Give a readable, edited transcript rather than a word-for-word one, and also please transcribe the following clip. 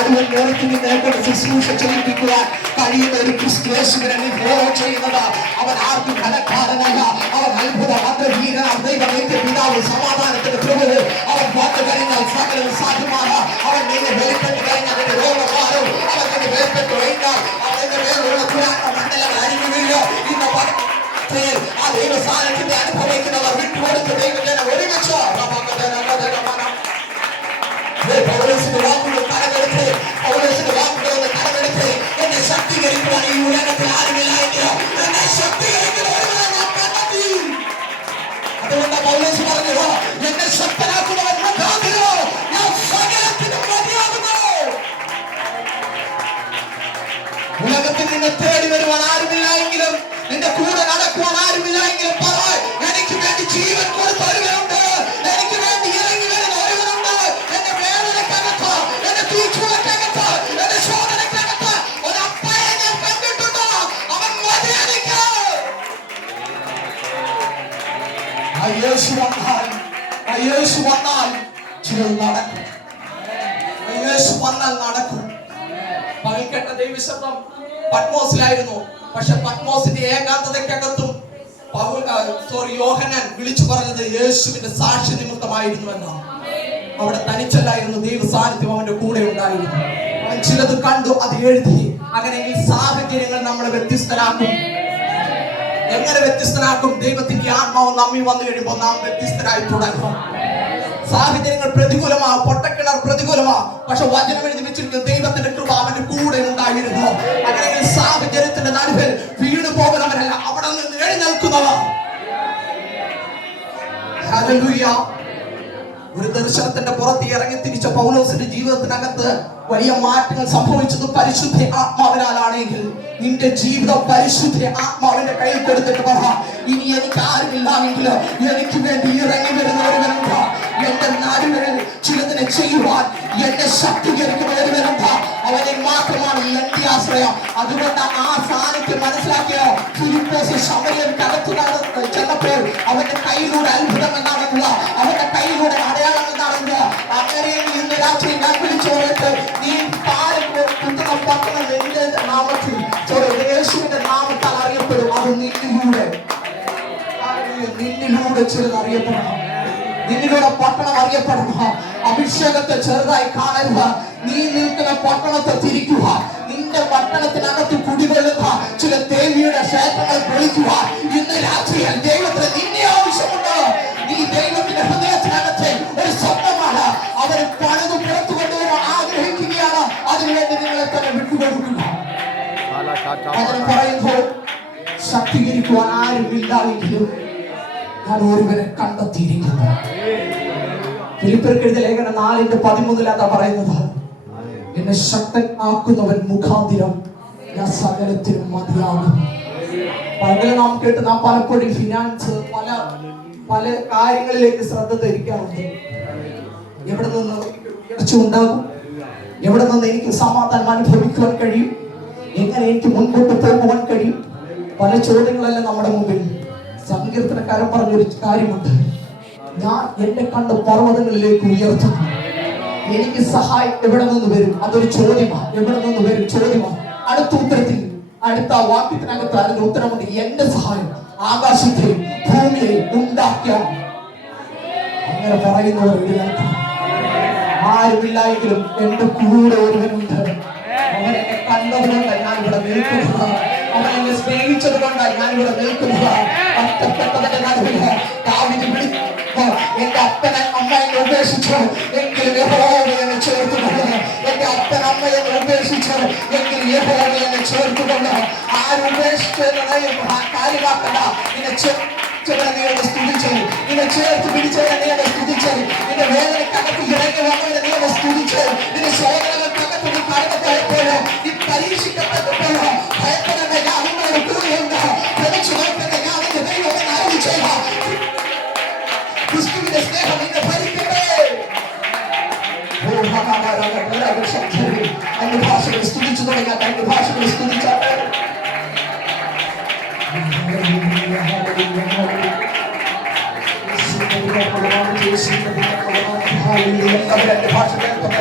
നടുവൻ നേരത്തിൽ നിന്നേക്കൊണ്ട് ശുശ്രൂഷ ചെയ്യിപ്പിക്കുവാൻ കഴിയുന്ന ഒരു ക്രിസ്തുയേശുവിനെ നീ ഫോളോ ചെയ്യുന്നത്. അവൻ ആർക്കും ഫലക്കാരനല്ല. അവൻ അത്ഭുത മന്ത്രവീരനാം ദൈവമേറ്റ പിതാവ് സമാധാനത്തിന്റെ പ്രഭു. അവൻ വന്നു കഴിഞ്ഞാൽ സകലവും സാധ്യമാണ്. അവൻ നിന്നെ വെളിപ്പെട്ട് കഴിഞ്ഞാൽ നിന്റെ രോഗഭാരം അവൻ നിന്നെ വെളിപ്പെട്ട് കഴിഞ്ഞാൽ അവന്റെ മേലുള്ള പുരാണ മണ്ഡലങ്ങൾ അരിഞ്ഞുമില്ല. ഇന്ന് ആ ദൈവ സാന്നിധ്യത്തെ അനുഭവിക്കുന്നവർ വിട്ടുകൊടുത്ത് ദൈവജനം ഒരുമിച്ച് പൗലോസിന്റെ വാക്കുകൾ കടമെടുത്ത് എന്നെ ശക്തീകരിക്കുവാൻ ഈ ഉലകത്തിൽ ആരുമില്ലായെങ്കിൽ എന്നെ ശക്തീകരിക്കുന്നവരെ ഞാൻ കണ്ടെത്തി. അതുകൊണ്ട് പൗലോസ് പറഞ്ഞു, എന്നെ ശക്തനാക്കുന്നവൻ മുഖാന്തരമോ ഞാൻ സകലത്തിനും മതിയാകുന്നു. ഉലകത്തിൽ നിന്നെ തേടി വരുവാൻ ആരുമില്ലായെങ്കിലും നിന്റെ കൂടെ നടക്കുവാൻ ആരുമില്ലായെങ്കിലും പറ, എനിക്ക് വേണ്ടി ജീവൻ കൊടുത്ത ഒരുവനുണ്ട്. എനിക്ക് വേണ്ടി ഇറങ്ങി വരുന്ന ഒരുവനുണ്ട്. എന്റെ വേദനക്കകത്ത്, എന്റെ തീച്ചുളക്കകത്ത്, എന്റെ ശോധനക്കകത്ത് ഒരപ്പയെ ഞാൻ കണ്ടിട്ടുണ്ട്. അവൻ മതിയെനിക്ക്. യേശു വന്നാൽ ചിലത് നടക്കും. യേശു വന്നാൽ നടക്കും. പകൽക്കെട്ട ദൈവശബ്ദം പത്മോസിലായിരുന്നു. പക്ഷെ പത്മോസിന്റെ ഏകാന്തതയ്ക്കകത്തും യോഹന്നാൻ വിളിച്ചു പറഞ്ഞത് യേശുവിന്റെ സാക്ഷി നിമിത്തമായിരുന്നു എന്നാണ്. അവിടെ തനിച്ചല്ലായിരുന്നു, ദൈവ സാന്നിധ്യം അവന്റെ കൂടെ ഉണ്ടായിരുന്നു. അവൻ ചിലത് കണ്ടു, അത് എഴുതി. അങ്ങനെയെങ്കിൽ സാഹചര്യങ്ങൾ നമ്മളെ വ്യത്യസ്തരാക്കും. എങ്ങനെ വ്യത്യസ്തരാക്കും? ദൈവത്തിന്റെ ആത്മാവ് നമ്മിൽ വന്നു കഴിയുമ്പോൾ നാം വ്യത്യസ്തരായി തുടങ്ങും. സാഹചര്യങ്ങൾ പ്രതികൂലമാകും, പൊട്ടക്കിണർ പ്രതികൂലമാകും. പക്ഷെ വചനം എഴുതി വെച്ചിരിക്കുന്ന ദൈവത്തിന്റെ കൃപ അവന്റെ കൂടെ ഉണ്ടായിരുന്നു. അങ്ങനെയെങ്കിൽ സാഹചര്യത്തിന്റെ നടുവിൽ വീണു പോകുന്നവരല്ല, അവിടെ നിന്ന് എഴുന്നേൽക്കുന്നവർ. ഹല്ലേലൂയ. ഒരു ദർശനത്തിന്റെ പുറത്ത് ഇറങ്ങി തിരിച്ച പൗലോസിന്റെ ജീവിതത്തിനകത്ത് വലിയ മാറ്റങ്ങൾ സംഭവിച്ചത് പരിശുദ്ധ ആത്മാവിനാലാണെങ്കിൽ നിന്റെ ജീവിതം പരിശുദ്ധ ആത്മാവിന്റെ കയ്യിൽ കൊടുത്തിട്ട് പറ, ഇനി എനിക്ക് ആരുമില്ലെങ്കിൽ എനിക്ക് വേണ്ടി ഇറങ്ങി വരുന്ന ഒരുവനുണ്ട്. എന്റെ നടുവിൽ ചിലതിനെ ചെയ്യുവാൻ എന്നെ ശക്തീകരിക്കുന്ന ഒരുവനുണ്ട്. അവനെ മാത്രമാണ് എന്റെ ആശ്രയം. അതുകൊണ്ട് ആ സാന്നിധ്യം മനസ്സിലാക്കിയോ? ഫിലിപ്പോസ് ശമര്യക്കകത്ത് ചെന്നപ്പോൾ അവന്റെ കയ്യിലൂടെ അത്ഭുതം എന്താണെന്നില്ല, അവന്റെ കയ്യിലൂടെ അടയാളം എന്താണെന്നില്ല. അങ്ങനെ ഇന്ന് രാത്രി ഞാൻ വിളിച്ചു പറയട്ടെ, നീ പാലിൽ കുത്തുന്ന പട്ടണം എന്റെ നാമത്തിൽ യേശുവിന്റെ നാമത്താൽ അറിയപ്പെടും. അത് നിന്നിലൂടെ ചിലത് അറിയപ്പെടണം. നിന്നിലൂടെ പട്ടണം അറിയപ്പെടണം. അഭിഷേകത്തെ ചെറുതായി കാണരുത്. നീ നിൽക്കുന്ന പട്ടണത്തെ തിരിക്കുക. നിന്റെ പട്ടണത്തിനകത്ത് കുടികൊള്ളുക ചില ദേവിയുടെ ക്ഷേത്രങ്ങൾ വിളിക്കുക. ഇന്ന് രാത്രിയിൽ ദൈവത്തിന് നിന്നെ ആവശ്യമുണ്ട്. നീ ദൈവത്തിന്റെ ഹൃദയത്തിനകത്ത് ഒരു സ്വപ്നമാണ്. അവർ പണിത് പുറത്തു കൊണ്ടുവരാൻ ആഗ്രഹിക്കുകയാണ്. അതിനുവേണ്ടി നിങ്ങളെ തന്നെ വിട്ടുകൊടുക്കുക. അതിന് പറയുമ്പോൾ ശക്തീകരിക്കുവാൻ ആരുമില്ലായെങ്കിലും ഞാൻ ഒരുവനെ കണ്ടെത്തിയിരിക്കുന്നു. ഫിലിപ്പിയർക്ക് എഴുതിയ ലേഖനം 4:13 പറയുന്നത്, എന്നെ ശക്തനാക്കുന്നവൻ മുഖാന്തിരം ഞാൻ സകലത്തിനും മതിയാകും. പകരം നാം കേട്ട് നാം പലപ്പോഴും ഫിനാൻസ് പല കാര്യങ്ങളിലേക്ക് ശ്രദ്ധ ധരിക്കാറുണ്ട്. എവിടെ നിന്ന് ഉയർച്ച ഉണ്ടാകും? എവിടെ നിന്ന് എനിക്ക് സമാധാനം അനുഭവിക്കുവാൻ കഴിയും? എങ്ങനെ എനിക്ക് മുൻപോട്ട് പോകുവാൻ കഴിയും? പല ചോദ്യങ്ങളെല്ലാം നമ്മുടെ മുമ്പിൽ. സങ്കീർത്തനക്കാരൻ പറഞ്ഞൊരു കാര്യമുണ്ട്, ഞാൻ എന്റെ കണ്ണ് പർവ്വതങ്ങളിലേക്ക് ഉയർത്തുന്നു. എനിക്ക് സഹായം എവിടെ നിന്ന് വരും? അതൊരു ചോദ്യമാണ്. എവിടെ നിന്ന് വരും? ചോദ്യമാണ്. അടുത്ത ഉത്തരത്തിൽ, അടുത്ത വാക്യത്തിനകത്ത് അതിന്റെ ഉത്തരമുണ്ട്, എന്റെ സഹായം ആകാശത്തെയും ഭൂമിയെയും ഉണ്ടാക്കിയ. അങ്ങനെ പറയുന്നവർ എഴുന്നേൽക്കണം. ആരുമില്ലായെങ്കിലും എന്റെ കൂടെ ഒരുവനുണ്ട്. അവൻ എന്നെ കണ്ടതുകൊണ്ട് ഞാൻ ഇവിടെ നിൽക്കുക. അവൻ എന്നെ സ്നേഹിച്ചത് കൊണ്ടാണ് ഞാൻ ഇവിടെ നിൽക്കുക. ഒറ്റപ്പെട്ടവന്റെ നടുവിൽ ദാവീദ് വിളിച്ചു, എന്റെ അപ്പനെ അമ്മയെ ഉപേക്ഷിച്ചു എങ്കിലും യഹോവ എന്നെ ചേർത്തുകൊണ്ട്. എന്റെ അപ്പൻ അമ്മയെ ഉപേക്ഷിച്ചു എങ്കിൽ യഹോവ എന്നെ ചേർത്തുകൊണ്ട്. ആരും ഉപേക്ഷിച്ചത് കാര്യമാക്കണ്ട. നിന്നെ നീ സ്തുതിച്ചു, നിന്നെ ചേർത്ത് പിടിച്ചവരെ നീ സ്തുതിച്ചു, നിന്റെ വേദനക്കകത്ത് ഇറങ്ങി വന്നവരെ നീ സ്തുതിച്ചു, നിന്റെ ശോധനകൾക്കകത്ത് നീ കടന്നപ്പോഴോ നീ പരീക്ഷിക്കപ്പെട്ടപ്പോഴോ ഭയപ്പെടേണ്ട, ഞാൻ നിങ്ങളുടെ കൂടെയുണ്ട്. പ്രതീക്ഷ ഭയപ്പെടേണ്ട, ഞാൻ നിന്റെ ദൈവമെന്ന് അറിയിച്ചു. ക്രിസ്തുവിന്റെ സ്നേഹം നിന്നെ ഭരിക്കട്ടെ. അന്യഭാഷകൾ സ്തുതിച്ചു തുടങ്ങാൻ അന്യഭാഷകൾ സ്തുതിച്ചാട്ടെ. ഭാഷ